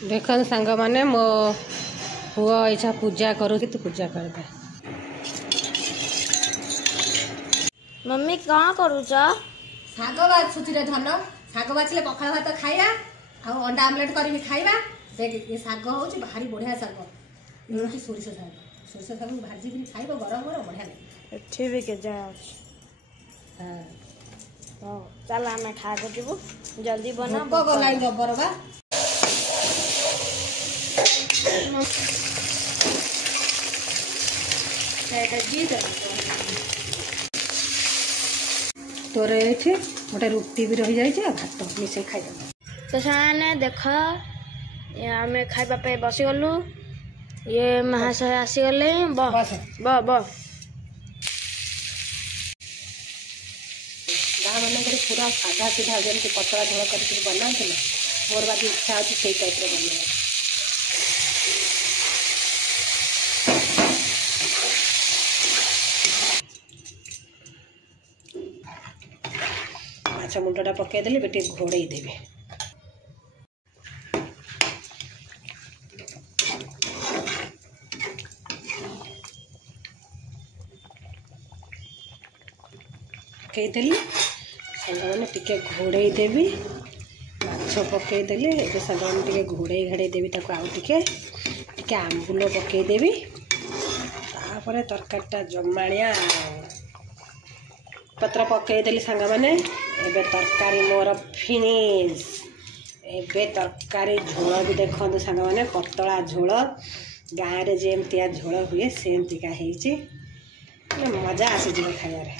देख सांग मैंने मो पुआ ऐसा पूजा करू तू पूजा कर दे। मम्मी कहाँ करूच? शाग बाछुची धन शाग बाछिले पखाल भात खाइबा आ अंडा आमलेट करी खाइबा। देख ये शाग हूँ भारी बढ़िया शाग ये हूँ सोरिष शाग भाजी खाइब गरम गरम बढ़िया लगे। एठी भी के जाए हाँ चल आम खाए जीवु जल्दी बना गलाई जबर बा तोर ये गोटे रुटी भी रही जाए भात मिसे खाई तो साने देख आम खाइबा पे बसीगलु ये महाशय आसीगले ब ब ब गाँ मानक पूरा साधा सीधा जमी पतला झोल कर बना मोर बाकी इच्छा अच्छी से टाइप बना माछ मुंडा पकईदेली बेटे घोड़े देवी पकईदेली सांग मैंने टिके घोड़े देवी माछ पकईदेली ये सांग मैंने टिके घोड़े घाड़े देवी ताको आउ टिके आंबुल पकईदेवी तापर तरकारीटा जमाणिया पत्र पकईदेली सांग मैंने एबे तरकारी मोर फिनिश एबे तरकारी झोल भी देखते सांग मैंने पतला झोल गाँव में जमतिया झोल हुए सेमतिका मजा आसी खाइबारे।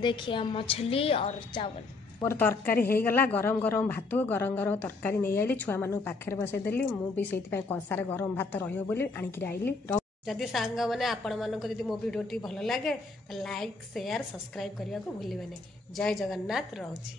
देखिए मछली और चावल मोर तरकारी हो गला गरम गरम भात गरम गरम तरकारी नहीं आइली छुआ मान पाखे बसईदेली मुझे कंसार गरम भात रही आणिक आइली। जदि सांग मैंने आपण मानक जदि मो वीडियो भल लगे लाइक शेयर सब्सक्राइब करने को भूलिए। जय जगन्नाथ रहुछि।